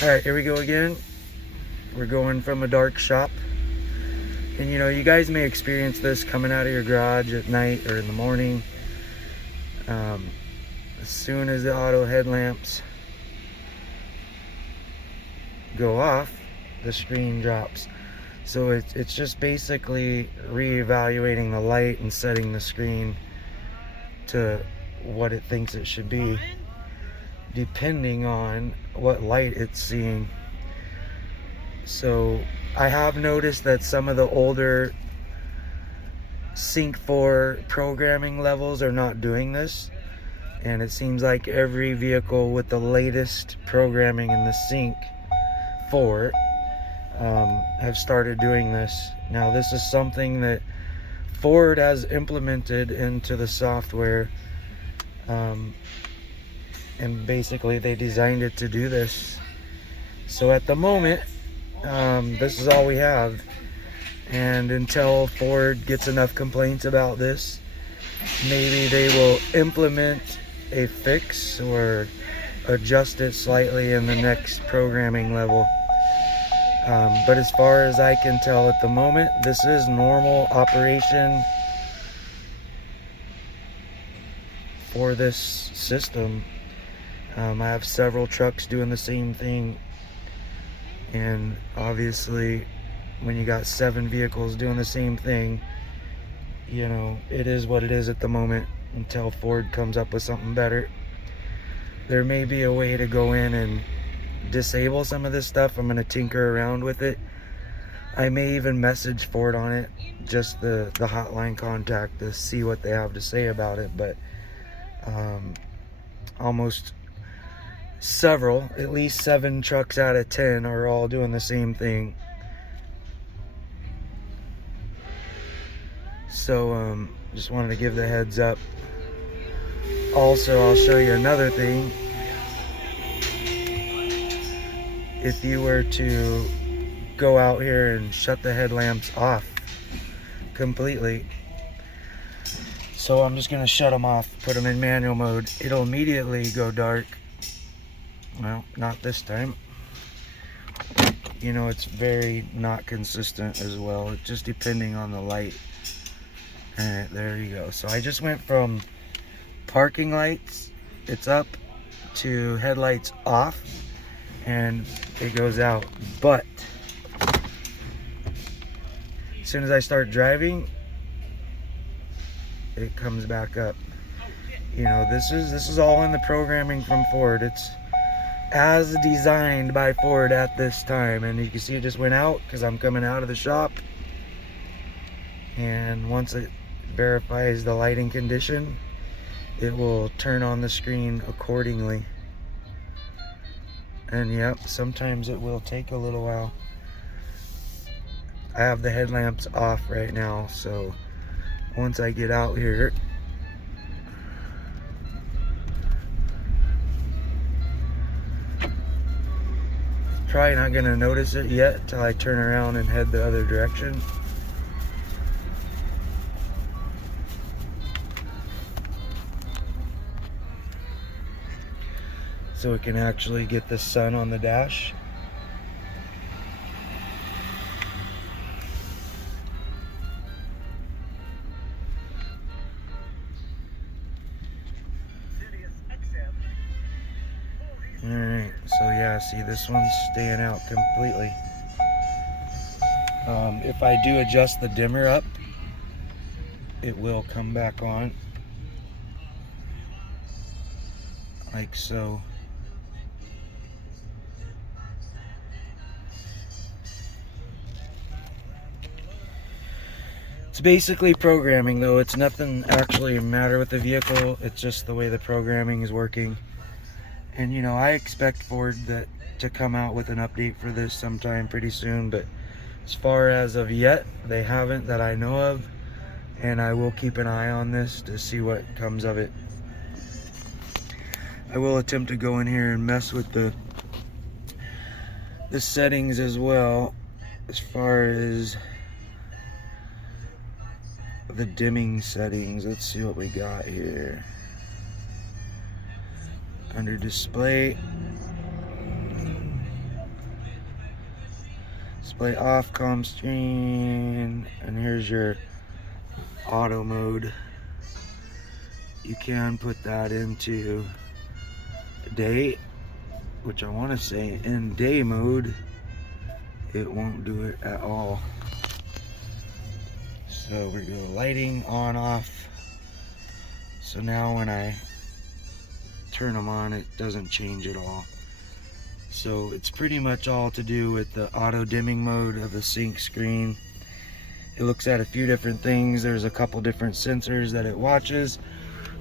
Alright, here we go again. We're going from a dark shop. And you know, you guys may experience this coming out of your garage at night or in the morning. As soon as the auto headlamps go off, the screen drops. So it's just basically reevaluating the light and setting the screen to what it thinks it should be, depending on what light it's seeing. So I have noticed that some of the older Sync 4 programming levels are not doing this, and it seems like every vehicle with the latest programming in the Sync 4 have started doing this. Now this is something that Ford has implemented into the software, and basically they designed it to do this. So at the moment, this is all we have, and until Ford gets enough complaints about this, maybe they will implement a fix or adjust it slightly in the next programming level. But as far as I can tell at the moment, this is normal operation for this system. I have several trucks doing the same thing, and obviously when you got 7 vehicles doing the same thing, you know, it is what it is at the moment until Ford comes up with something better. There may be a way to go in and disable some of this stuff. I'm going to tinker around with it. I may even message Ford on it, just the hotline contact, to see what they have to say about it. But almost at least 7 trucks out of 10 are all doing the same thing. So just wanted to give the heads up. Also, I'll show you another thing. If you were to go out here and shut the headlamps off completely, so I'm just going to shut them off, put them in manual mode, it'll immediately go dark. Well, not this time. You know, it's very not consistent as well. It's just depending on the light. Alright, there you go. So I just went from parking lights, it's up, to headlights off, and it goes out. But as soon as I start driving, it comes back up. You know, this is all in the programming from Ford. It's as designed by Ford at this time, and you can see it just went out because I'm coming out of the shop, and once it verifies the lighting condition, it will turn on the screen accordingly. And yep, sometimes it will take a little while. I have the headlamps off right now, so once I get out here, probably not gonna notice it yet till I turn around and head the other direction. So it can actually get the sun on the dash. Alright, so yeah, see, this one's staying out completely. If I do adjust the dimmer up, it will come back on, like so. It's basically programming, though. It's nothing actually matter with the vehicle. It's just the way the programming is working. And you know, I expect Ford to come out with an update for this sometime pretty soon, but as far as of yet, they haven't that I know of, and I will keep an eye on this to see what comes of it. I will attempt to go in here and mess with the settings as well, as far as the dimming settings. Let's see what we got here. Under display, display off, comm screen, and here's your auto mode. You can put that into day, which I want to say in day mode it won't do it at all. So we go lighting on, off. So now when I turn them on, it doesn't change at all. So it's pretty much all to do with the auto dimming mode of the sync screen. It looks at a few different things. There's a couple different sensors that it watches.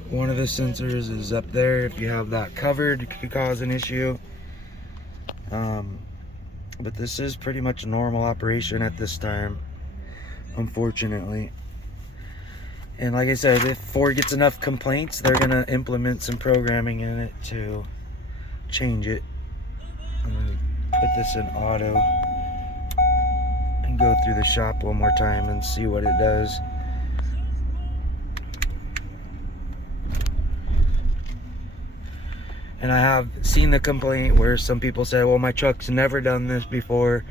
One of the sensors is up there. If you have that covered, it could cause an issue. But this is pretty much a normal operation at this time, unfortunately. And like I said, if Ford gets enough complaints, they're gonna implement some programming in it to change it. I'm gonna put this in auto and go through the shop one more time and see what it does. And I have seen the complaint where some people say, well, my truck's never done this before.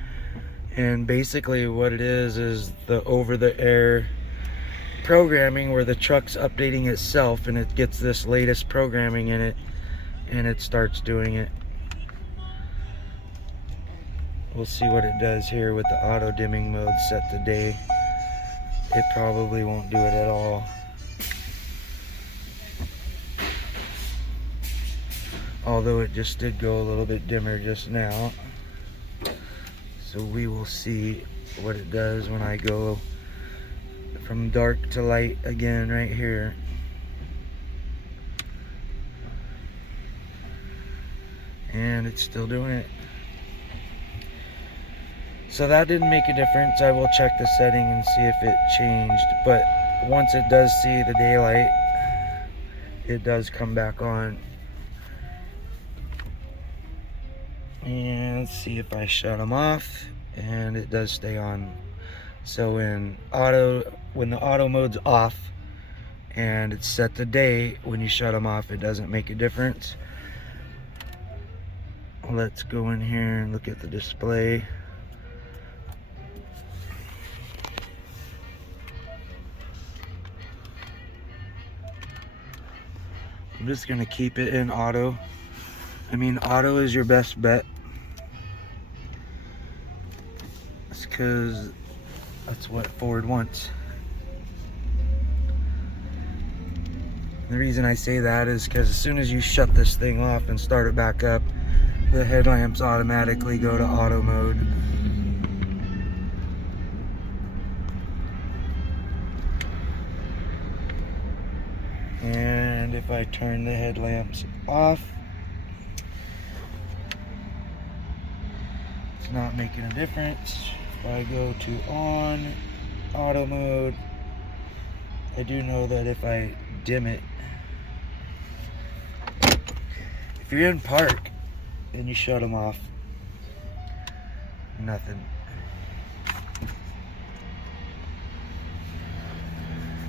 And basically what it is the over-the-air programming where the truck's updating itself and it gets this latest programming in it and it starts doing it. We'll see what it does here with the auto dimming mode set to day. It probably won't do it at all. Although it just did go a little bit dimmer just now. So we will see what it does when I go from dark to light again right here. And it's still doing it. So that didn't make a difference. I will check the setting and see if it changed. But once it does see the daylight, it does come back on. And let's see if I shut them off, and it does stay on. So when the auto mode's off and it's set to day, when you shut them off, it doesn't make a difference. Let's go in here and look at the display. I'm just gonna keep it in auto. I mean, auto is your best bet. It's because that's what Ford wants. The reason I say that is because as soon as you shut this thing off and start it back up, the headlamps automatically go to auto mode. And if I turn the headlamps off, it's not making a difference. If I go to on, auto mode, I do know that if I dim it, if you're in park and you shut them off, nothing.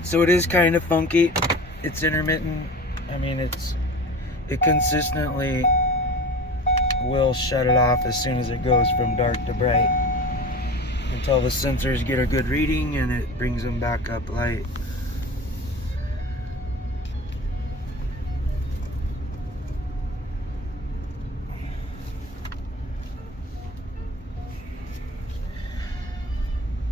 So it is kind of funky. It's intermittent. I mean, it consistently will shut it off as soon as it goes from dark to bright until the sensors get a good reading and it brings them back up light.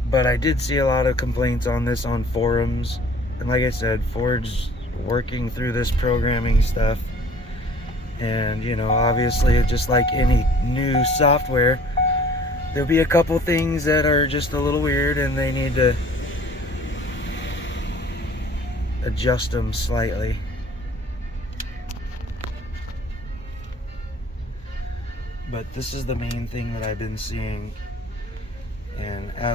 But I did see a lot of complaints on this on forums, and like I said, Ford's working through this programming stuff. And you know, obviously, just like any new software, there'll be a couple things that are just a little weird and they need to adjust them slightly. But this is the main thing that I've been seeing, and as